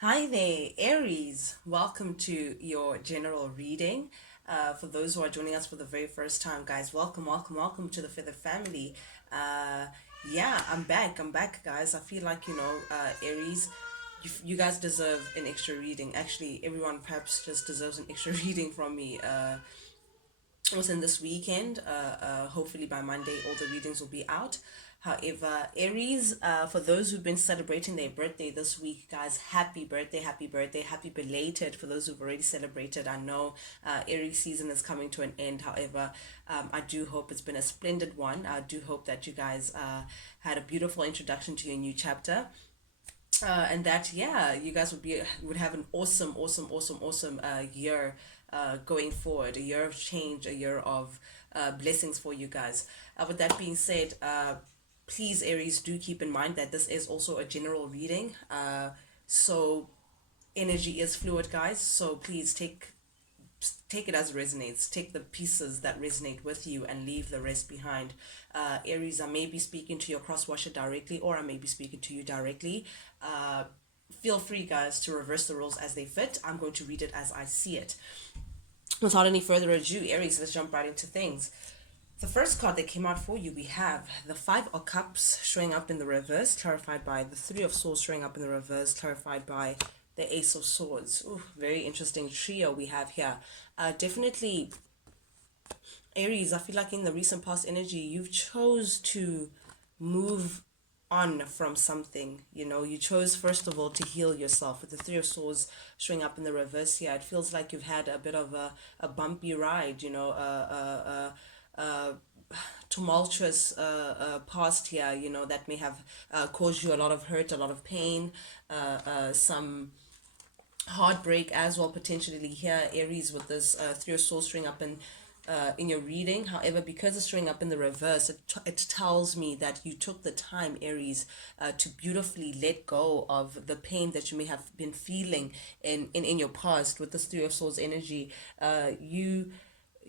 Hi there, Aries. Welcome to your general reading. For those who are joining us for the very first time, guys, welcome to the Feather family. Uh, yeah, I'm back. I'm back, guys. I feel like, Aries, you guys deserve an extra reading. Actually, everyone perhaps just deserves an extra reading from me. Within this weekend. Hopefully by Monday, all the readings will be out. However, Aries, for those who've been celebrating their birthday this week, guys, happy birthday, happy belated. For those who've already celebrated, I know Aries season is coming to an end. However, I do hope it's been a splendid one. I do hope that you guys had a beautiful introduction to your new chapter. And that yeah, you guys would have an awesome year going forward, a year of change, a year of blessings for you guys. With that being said, please, Aries, do keep in mind that this is also a general reading. So energy is fluid, guys. So please take it as it resonates. Take the pieces that resonate with you and leave the rest behind. Aries, I may be speaking to your crosswatcher directly, or I may be speaking to you directly. Uh, Feel free, guys, to reverse the roles as they fit. I'm going to read it as I see it. Without any further ado, Aries, let's jump right into things. The first card that came out for you, we have the Five of Cups showing up in the reverse, clarified by the Three of Swords showing up in the reverse, clarified by the Ace of Swords. Ooh, very interesting trio we have here. Definitely, Aries, I feel like in the recent past energy, you've chose to move on from something. You chose first of all to heal yourself. With the Three of Swords showing up in the reverse here, it feels like you've had a bit of a bumpy ride, tumultuous past here, that may have caused you a lot of hurt, a lot of pain, some heartbreak as well, potentially here, Aries, with this Three of Swords showing up in your reading. However, because it's showing up in the reverse, it tells me that you took the time, Aries, to beautifully let go of the pain that you may have been feeling in your past. With this Three of Swords energy,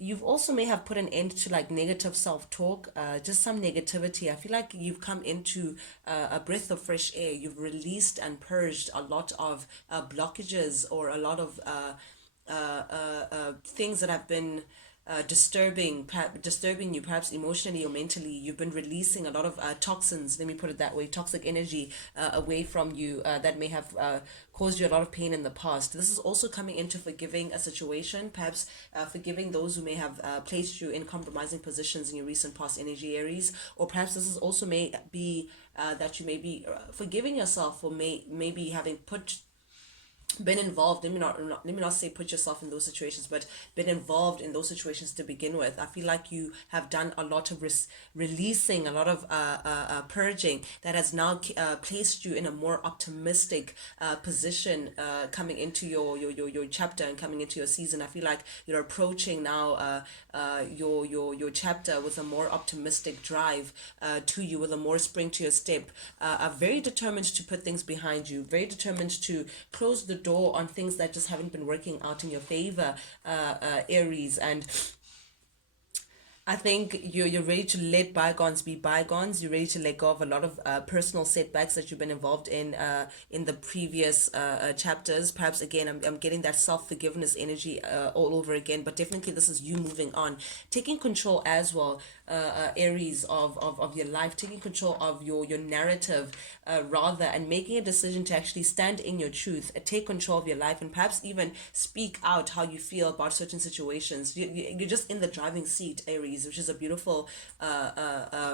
you've also may have put an end to like negative self-talk, just some negativity. I feel like you've come into a breath of fresh air. You've released and purged a lot of blockages, or a lot of things that have been disturbing you, perhaps emotionally or mentally. You've been releasing a lot of toxins, let me put it that way, toxic energy away from you, that may have caused you a lot of pain in the past. This is also coming into forgiving a situation, perhaps forgiving those who may have placed you in compromising positions in your recent past energy, Aries. Or perhaps this is also may be that you may be forgiving yourself for maybe having been involved. Let me not say put yourself in those situations, but been involved in those situations to begin with. I feel like you have done a lot of releasing, a lot of purging, that has now placed you in a more optimistic position, coming into your chapter and coming into your season. I feel like you're approaching now your chapter with a more optimistic drive to you, with a more spring to your step. Are very determined to put things behind you, very determined to close the door on things that just haven't been working out in your favor, Aries. And I think you're ready to let bygones be bygones. You're ready to let go of a lot of personal setbacks that you've been involved in the previous chapters. Perhaps again, I'm getting that self-forgiveness energy all over again. But definitely, this is you moving on, taking control as well, Aries, of your life, taking control of your narrative, rather, and making a decision to actually stand in your truth, take control of your life, and perhaps even speak out how you feel about certain situations. You're just in the driving seat, Aries, which is a beautiful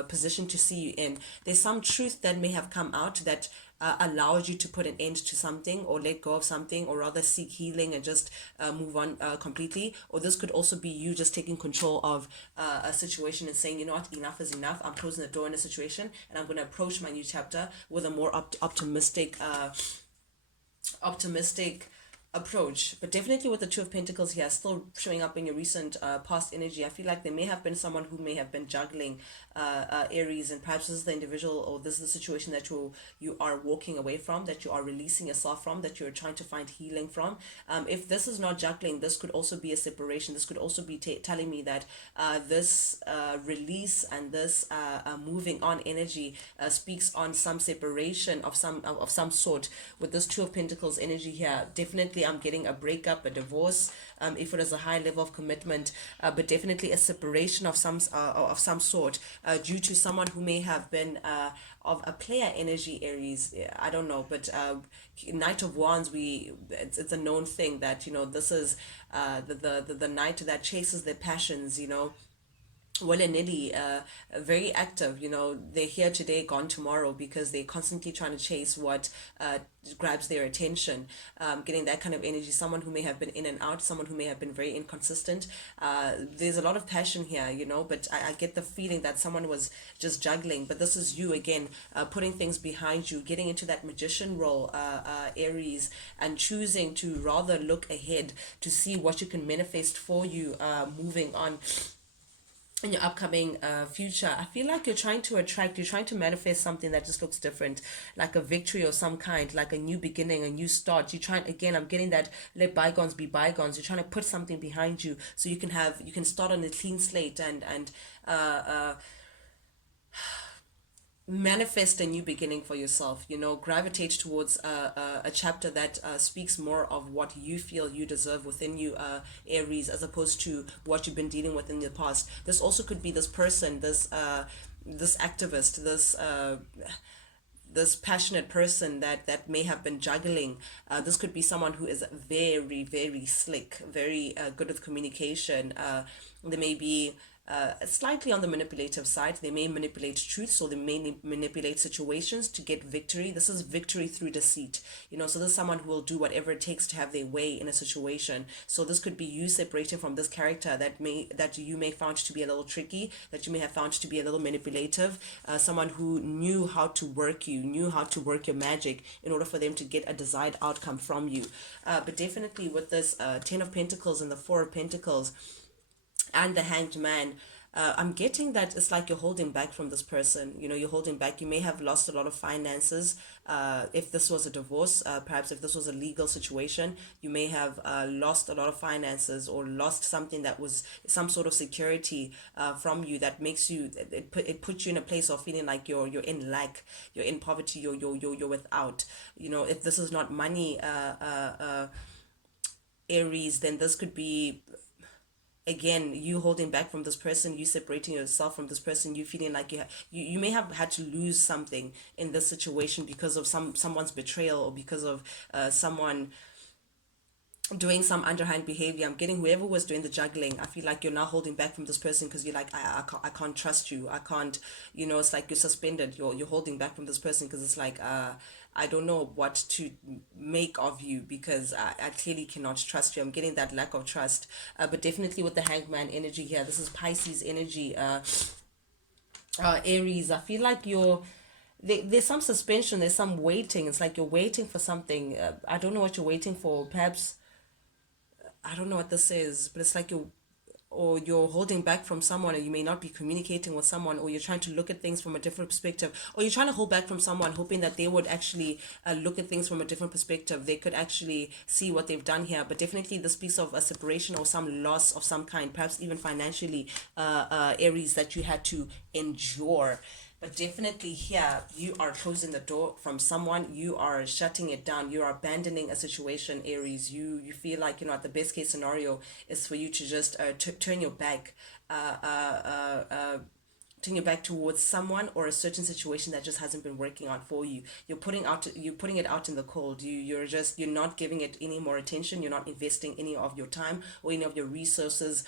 position to see you in. There's some truth that may have come out that allows you to put an end to something, or let go of something, or rather seek healing and just move on completely. Or this could also be you just taking control of a situation and saying, you know what, enough is enough. I'm closing the door in a situation, and I'm going to approach my new chapter with a more optimistic approach. But definitely with the Two of Pentacles here still showing up in your recent past energy, I feel like there may have been someone who may have been juggling Aries, and perhaps this is the individual, or this is the situation that you are walking away from, that you are releasing yourself from, that you're trying to find healing from. If this is not juggling, this could also be a separation. This could also be telling me that this release and this moving on energy speaks on some separation of some sort. With this Two of Pentacles energy here, definitely I'm getting a breakup, a divorce, if it is a high level of commitment, but definitely a separation of some sort, due to someone who may have been of a player energy, Aries. Yeah, I don't know, but Knight of Wands, it's a known thing that, this is the knight that chases their passions, willy-nilly, very active. They're here today, gone tomorrow, because they're constantly trying to chase what grabs their attention. Getting that kind of energy, someone who may have been in and out, someone who may have been very inconsistent. There's a lot of passion here, but I get the feeling that someone was just juggling. But this is you again, putting things behind you, getting into that magician role, Aries, and choosing to rather look ahead to see what you can manifest for you, moving on in your upcoming future. I feel like you're trying to manifest something that just looks different, like a victory of some kind, like a new beginning, a new start. You're trying, again, I'm getting that let bygones be bygones. You're trying to put something behind you so you can start on a clean slate, and manifest a new beginning for yourself. Gravitate towards a chapter that speaks more of what you feel you deserve within you, Aries, as opposed to what you've been dealing with in the past. This also could be this person, this activist, this passionate person that may have been juggling. This could be someone who is very, very slick, very good with communication. They may be slightly on the manipulative side. They may manipulate truths, or they may manipulate situations to get victory. This is victory through deceit. So this is someone who will do whatever it takes to have their way in a situation. So this could be you separating from this character that you may found to be a little tricky, that you may have found to be a little manipulative. Someone who knew how to work you, knew how to work your magic in order for them to get a desired outcome from you. But definitely with this Ten of Pentacles and the Four of Pentacles and the Hanged Man, I'm getting that it's like you're holding back from this person. You're holding back. You may have lost a lot of finances. If this was a divorce, perhaps if this was a legal situation, you may have lost a lot of finances, or lost something that was some sort of security from you, that makes you, it puts you in a place of feeling like you're in lack, you're in poverty, you're without. If this is not money, Aries, then this could be, again, you holding back from this person, you separating yourself from this person, you feeling like you may have had to lose something in this situation because of someone's betrayal, or because of someone doing some underhand behavior. I'm getting whoever was doing the juggling. I feel like you're now holding back from this person because you're like, I can't trust you. I can't, it's like you're suspended. You're holding back from this person because it's like, I don't know what to make of you, because I clearly cannot trust you. I'm getting that lack of trust. But definitely with the Hangman energy here, this is Pisces energy, Aries. I feel like there's some suspension, there's some waiting. It's like you're waiting for something. I don't know what you're waiting for. Perhaps, I don't know what this is, but it's like you're holding back from someone, or you may not be communicating with someone, or you're trying to look at things from a different perspective, or you're trying to hold back from someone, hoping that they would actually look at things from a different perspective. They could actually see what they've done here. But definitely this speaks of a separation or some loss of some kind, perhaps even financially, Aries, that you had to endure. But definitely here, you are closing the door from someone. You are shutting it down. You are abandoning a situation, Aries. You feel like, the best case scenario is for you to just turn your back, turn your back towards someone or a certain situation that just hasn't been working out for you. You're putting it out in the cold. You're not giving it any more attention. You're not investing any of your time or any of your resources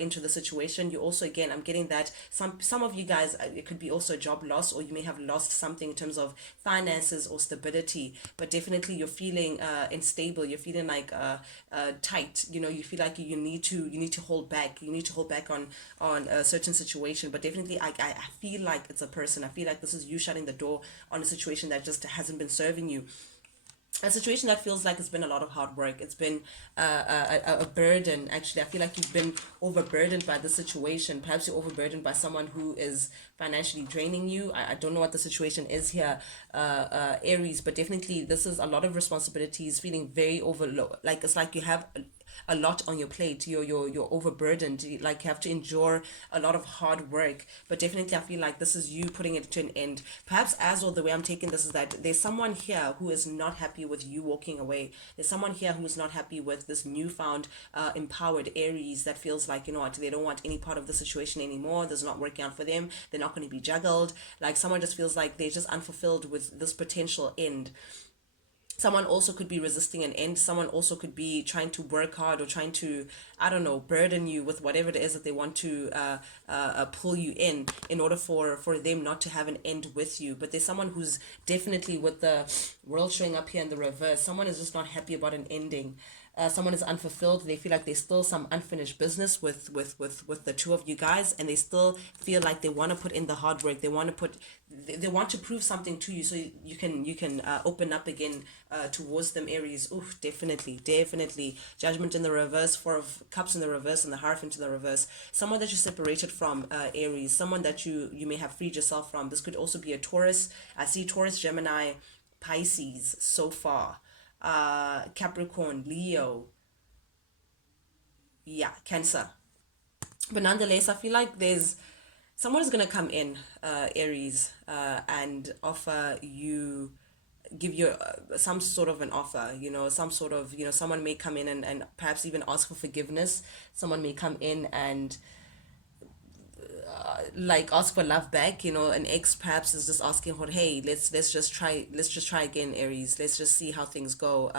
into the situation. You also, again, I'm getting that some of you guys, it could be also a job loss, or you may have lost something in terms of finances or stability. But definitely you're feeling unstable. You're feeling like tight. You feel like you need to hold back. You need to hold back on a certain situation. But definitely I feel like it's a person. I feel like this is you shutting the door on a situation that just hasn't been serving you. a situation that feels like it's been a lot of hard work. It's been a burden. Actually, I feel like you've been overburdened by the situation. Perhaps you're overburdened by someone who is financially draining you. I don't know what the situation is here, Aries, but definitely this is a lot of responsibilities, feeling very overload. Like it's like you have a lot on your plate. You're overburdened. Like you have to endure a lot of hard work. But definitely, I feel like this is you putting it to an end. Perhaps as well, the way I'm taking this is that there's someone here who is not happy with you walking away. There's someone here who is not happy with this newfound empowered Aries that feels like, you know what, they don't want any part of the situation anymore. This is not working out for them. They're not going to be juggled. Like someone just feels like they're just unfulfilled with this potential end. Someone also could be resisting an end. Someone also could be trying to work hard or trying to, I don't know, burden you with whatever it is that they want to pull you in order for them not to have an end with you. But there's someone who's definitely, with the world showing up here in the reverse, someone is just not happy about an ending. Someone is unfulfilled. They feel like there's still some unfinished business with the two of you guys, and they still feel like they want to put in the hard work. They want to prove something to you, so you can open up again towards them, Aries. Oof, definitely Judgment in the reverse, Four of Cups in the reverse, and the Hierophant in the reverse. Someone that you're separated from, Aries. Someone that you may have freed yourself from. This could also be a Taurus. I see Taurus, Gemini, Pisces so far, Capricorn, Leo, yeah, Cancer. But nonetheless, I feel like there's someone is gonna come in, Aries, and offer you, give you some sort of an offer. Some sort of, someone may come in and perhaps even ask for forgiveness. Someone may come in and like ask for love back. An ex perhaps is just asking for, hey, let's just try again, Aries. Let's just see how things go.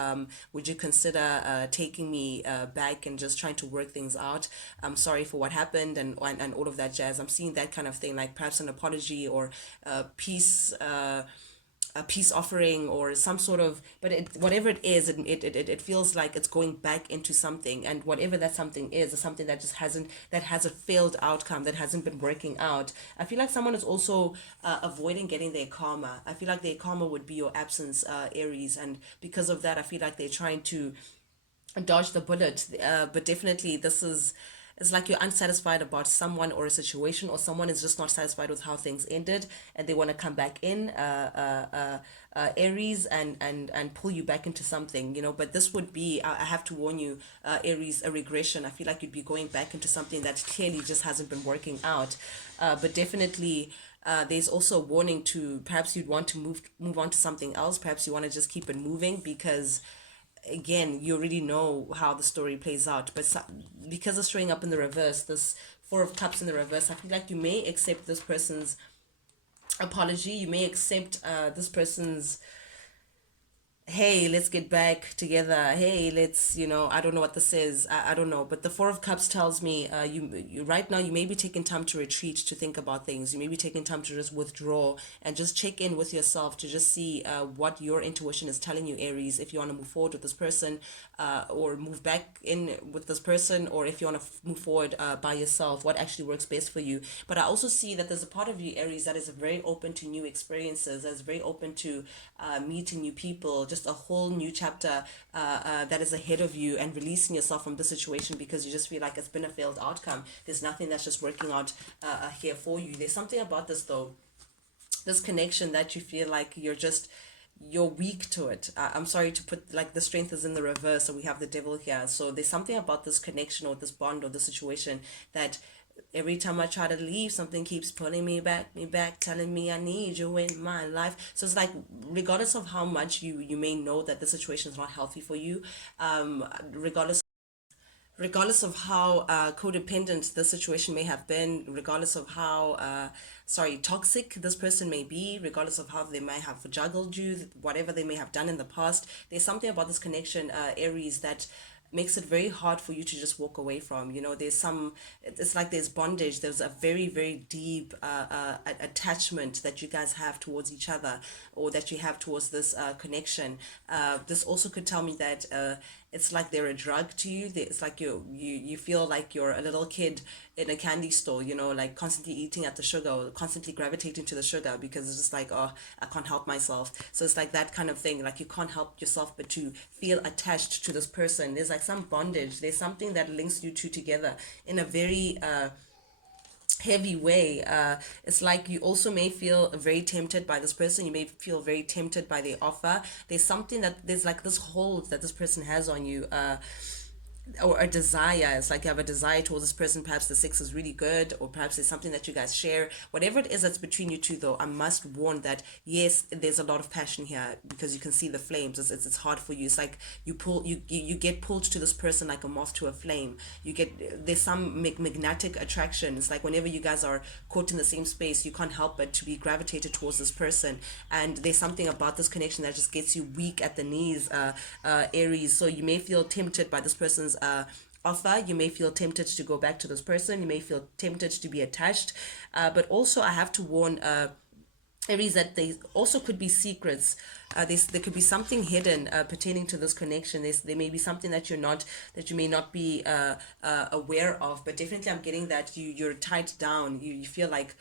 Would you consider taking me back and just trying to work things out? I'm sorry for what happened, and all of that jazz. I'm seeing that kind of thing, like perhaps an apology or peace, a peace offering, or some sort of, but whatever it is, it feels like it's going back into something, and whatever that something is something that just hasn't, that has a failed outcome, that hasn't been working out. I feel like someone is also avoiding getting their karma. I feel like their karma would be your absence, Aries, and because of that, I feel like they're trying to dodge the bullet. But definitely, this is, it's like you're unsatisfied about someone or a situation, or someone is just not satisfied with how things ended, and they want to come back in, Aries, and pull you back into something. But this would be, I have to warn you, Aries, a regression. I feel like you'd be going back into something that clearly just hasn't been working out. But definitely, there's also a warning to, perhaps you'd want to move on to something else. Perhaps you want to just keep it moving, because again, you already know how the story plays out. But because it's showing up in the reverse, this Four of Cups in the reverse, I feel like you may accept this person's apology. You may accept this person's, hey, let's get back together. Hey, let's, I don't know what this is. I don't know. But the Four of Cups tells me, you right now, you may be taking time to retreat, to think about things. You may be taking time to just withdraw and just check in with yourself, to just see what your intuition is telling you, Aries, if you want to move forward with this person, or move back in with this person, or if you want to move forward by yourself, what actually works best for you. But I also see that there's a part of you, Aries, that is very open to new experiences, that's very open to meeting new people, just a whole new chapter that is ahead of you, and releasing yourself from the situation, because you just feel like it's been a failed outcome. There's nothing that's just working out here for you. There's something about this, though, this connection, that you feel like you're weak to it. I'm sorry to put, like, the Strength is in the reverse, so we have the Devil here. So there's something about this connection, or this bond, or this situation, that every time I try to leave, something keeps pulling me back, telling me I need you in my life. So it's like, regardless of how much you may know that the situation is not healthy for you, regardless of how codependent the situation may have been, regardless of how toxic this person may be, regardless of how they might have juggled you, whatever they may have done in the past, there's something about this connection, Aries, that makes it very hard for you to just walk away from. It's like there's bondage. There's a very, very deep attachment that you guys have towards each other, or that you have towards this connection. This also could tell me that it's like they're a drug to you. It's like you feel like you're a little kid in a candy store, like constantly eating at the sugar or constantly gravitating to the sugar because it's just like, oh, I can't help myself. So it's like that kind of thing. Like you can't help yourself but to feel attached to this person. There's like some bondage. There's something that links you two together in a very heavy way. It's like you also may feel very tempted by this person. You may feel very tempted by the offer. There's something that there's like this hold that this person has on you. Or a desire. It's like you have a desire towards this person. Perhaps the sex is really good, or perhaps there's something that you guys share. Whatever it is that's between you two, though, I must warn that yes, there's a lot of passion here because you can see the flames. It's hard for you. It's like you get pulled to this person like a moth to a flame. There's some magnetic attraction. It's like whenever you guys are caught in the same space, you can't help but to be gravitated towards this person. And there's something about this connection that just gets you weak at the knees, Aries. So you may feel tempted by this person's offer. You may feel tempted to go back to this person. You may feel tempted to be attached. But also, I have to warn Aries that they also could be secrets. There could be something hidden pertaining to this connection. There may be something that you may not be aware of. But definitely, I'm getting that you're tied down. You feel like,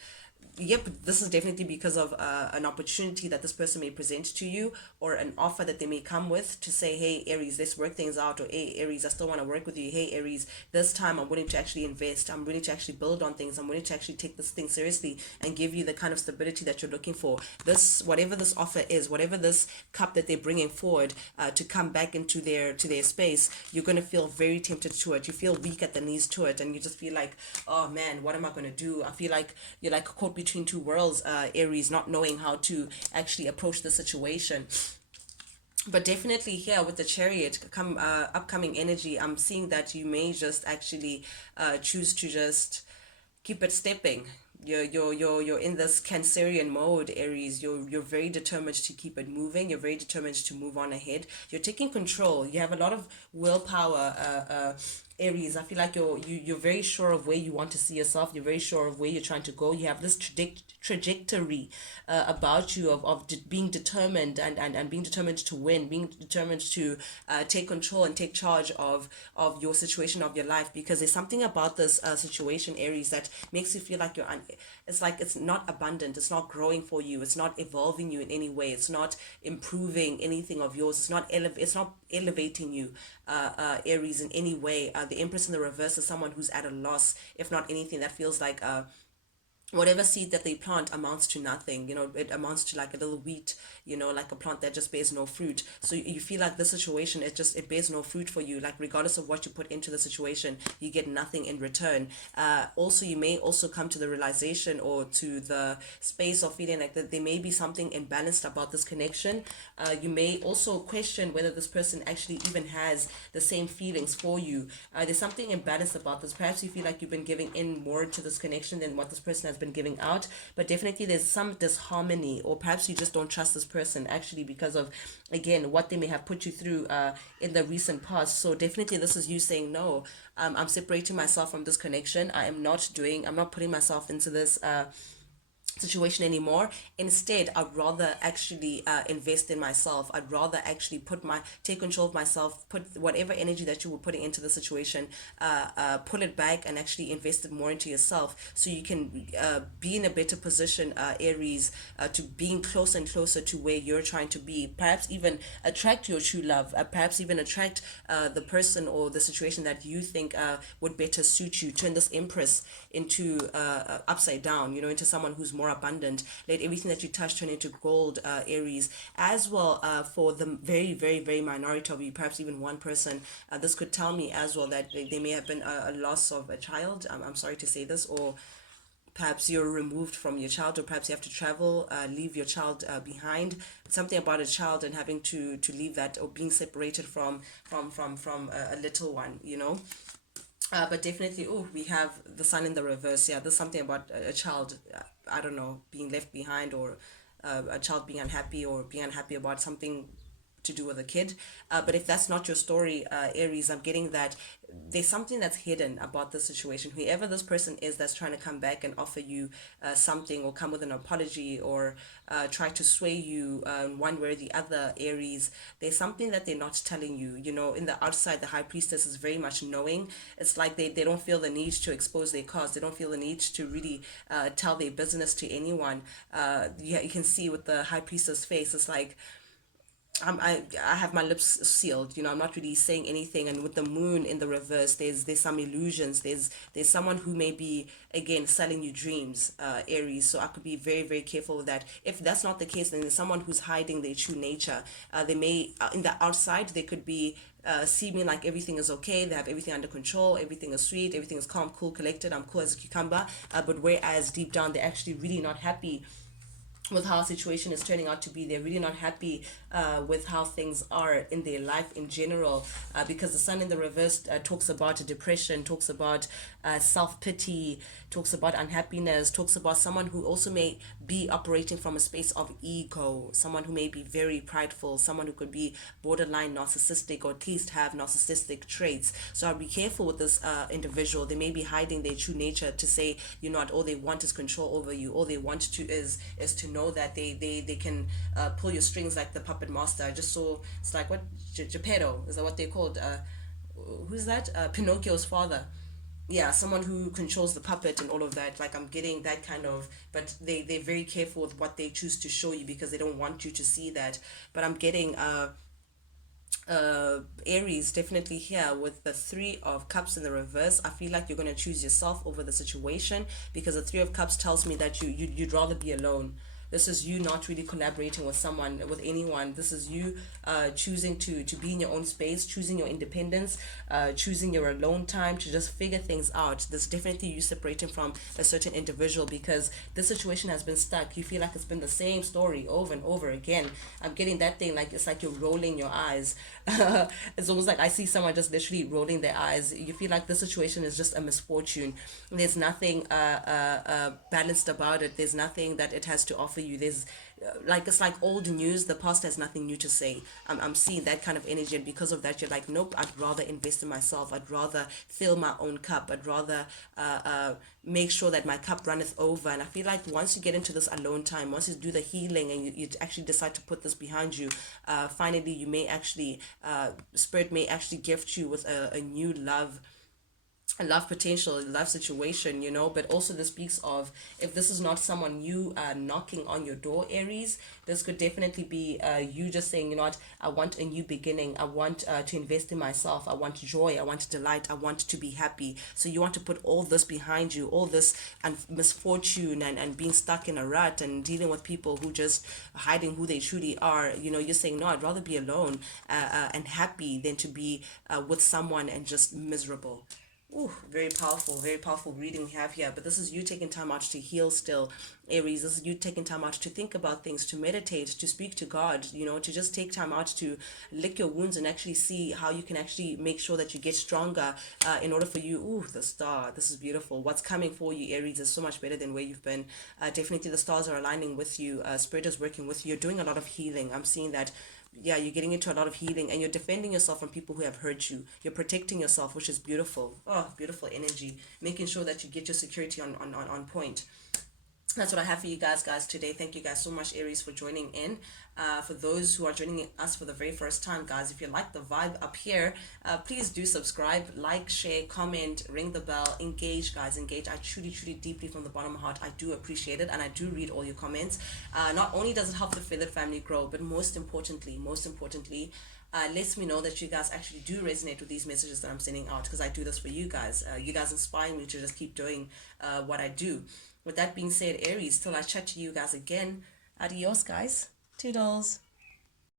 yep, this is definitely because of an opportunity that this person may present to you, or an offer that they may come with to say, hey Aries, let's work things out, or hey Aries, I still want to work with you. Hey Aries, this time I'm willing to actually invest. I'm willing to actually build on things. I'm willing to actually take this thing seriously and give you the kind of stability that you're looking for. This, whatever this offer is, whatever this cup that they're bringing forward to come back into their space, you're going to feel very tempted to it. You feel weak at the knees to it, and you just feel like, oh man, what am I going to do? I feel like you're like caught between two worlds, Aries, not knowing how to actually approach the situation. But definitely here with the Chariot upcoming energy, I'm seeing that you may just actually choose to just keep it stepping. You're in this Cancerian mode, Aries. You're very determined to keep it moving. You're very determined to move on ahead. You're taking control. You have a lot of willpower, Aries. I feel like you're very sure of where you want to see yourself. You're very sure of where you're trying to go. You have this trajectory about you of being determined and being determined to win, being determined to take control and take charge of your situation of your life, because there's something about this situation, Aries, that makes you feel like it's like it's not abundant, it's not growing for you, it's not evolving you in any way, it's not improving anything of yours, it's not elevating you, Aries, in any way. The Empress in the reverse is someone who's at a loss, if not anything, that feels like whatever seed that they plant amounts to nothing. It amounts to like a little wheat, like a plant that just bears no fruit. So you feel like the situation, it bears no fruit for you. Like regardless of what you put into the situation, you get nothing in return. Also, you may also come to the realization, or to the space of feeling like that there may be something imbalanced about this connection. You may also question whether this person actually even has the same feelings for you. There's something imbalanced about this. Perhaps you feel like you've been giving in more to this connection than what this person has been giving out, but definitely there's some disharmony, or perhaps you just don't trust this person actually because of, again, what they may have put you through in the recent past. So definitely this is you saying, no, I'm separating myself from this connection. I'm not putting myself into this situation anymore. Instead, I'd rather actually invest in myself. I'd rather actually take control of myself, put whatever energy that you were putting into the situation, pull it back and actually invest it more into yourself, so you can be in a better position, Aries, to being closer and closer to where you're trying to be. Perhaps even attract your true love, perhaps even attract the person or the situation that you think would better suit you. Turn this Empress into upside down, into someone who's more abundant. Let everything that you touch turn into gold, Aries. As well, for the very, very, very minority of you, perhaps even one person, this could tell me as well that there may have been a loss of a child. I'm sorry to say this, or perhaps you're removed from your child, or perhaps you have to travel, leave your child behind. Something about a child and having to leave that, or being separated from a little one. But definitely, we have the Sun in the reverse. Yeah, there's something about a child, I don't know, being left behind, or a child being unhappy, or being unhappy about something to do with a kid. But if that's not your story, Aries, I'm getting that there's something that's hidden about the situation. Whoever this person is that's trying to come back and offer you something, or come with an apology, or try to sway you one way or the other, Aries, there's something that they're not telling you. You know, in the outside, the high priestess is very much knowing. It's like they don't feel the need to expose their cards. They don't feel the need to really tell their business to anyone. Yeah, you can see with the high priestess face, it's like, I have my lips sealed. You know, I'm not really saying anything. And with the moon in the reverse, there's some illusions. There's someone who may be, again, selling you dreams, Aries. So I could be very, very careful with that. If that's not the case, then there's someone who's hiding their true nature. They may, in the outside, they could be seeming like everything is okay. They have everything under control. Everything is sweet. Everything is calm, cool, collected. I'm cool as a cucumber. But whereas deep down, they're actually really not happy with how a situation is turning out to be. They're really not happy with how things are in their life in general, because the sun in the reverse talks about depression, talks about self-pity, talks about unhappiness, talks about someone who also may be operating from a space of ego, someone who may be very prideful, someone who could be borderline narcissistic, or at least have narcissistic traits. So I'll be careful with this individual. They may be hiding their true nature to say, you know what, all they want is control over you. All they want to is to know that they can pull your strings like the puppet master. I just saw, it's like, what, Geppetto, is that what they're called? Who's that? Pinocchio's father. Yeah, someone who controls the puppet and all of that. Like, I'm getting that kind of, but they're very careful with what they choose to show you, because they don't want you to see that. But I'm getting Aries definitely here with the Three of Cups in the reverse. I feel like you're going to choose yourself over the situation, because the Three of Cups tells me that you'd rather be alone. This is you not really collaborating with someone, with anyone. This is you choosing to be in your own space, choosing your independence, choosing your alone time to just figure things out. This definitely you separating from a certain individual, because this situation has been stuck. You feel like it's been the same story over and over again. I'm getting that thing, like it's like you're rolling your eyes. It's almost like I see someone just literally rolling their eyes. You feel like the situation is just a misfortune. There's nothing balanced about it. There's nothing that it has to offer you. There's like, it's like old news. The past has nothing new to say. I'm seeing that kind of energy, and because of that, you're like, nope, I'd rather invest in myself. I'd rather fill my own cup. I'd rather make sure that my cup runneth over. And I feel like once you get into this alone time, once you do the healing, and you actually decide to put this behind you, finally you may actually spirit may actually gift you with a new love, a love potential, a love situation, you know. But also this speaks of, if this is not someone you knocking on your door, Aries, this could definitely be you just saying, you know what, I want a new beginning. I want to invest in myself. I want joy. I want delight. I want to be happy. So you want to put all this behind you, all this misfortune, and being stuck in a rut, and dealing with people who just hiding who they truly are. You know, you're saying, no, I'd rather be alone and happy than to be with someone and just miserable. Ooh, very powerful reading we have here. But this is you taking time out to heal still, Aries. This is you taking time out to think about things, to meditate, to speak to God, you know, to just take time out to lick your wounds and actually see how you can actually make sure that you get stronger in order for you. Ooh, the star. This is beautiful. What's coming for you, Aries, is so much better than where you've been. Definitely the stars are aligning with you. Spirit is working with you. You're doing a lot of healing. I'm seeing that. Yeah, you're getting into a lot of healing, and you're defending yourself from people who have hurt you. You're protecting yourself, which is beautiful. Oh, beautiful energy. Making sure that you get your security on point. That's what I have for you guys today. Thank you guys so much, Aries, for joining in. For those who are joining us for the very first time, guys, if you like the vibe up here, please do subscribe, like, share, comment, ring the bell, engage, guys, engage. I truly deeply from the bottom of my heart, I do appreciate it, and I do read all your comments. Not only does it help the feathered family grow, but most importantly, lets me know that you guys actually do resonate with these messages that I'm sending out, because I do this for you guys. You guys inspire me to just keep doing what I do. With that being said, Aries, till I chat to you guys again, adios, guys. Toodles.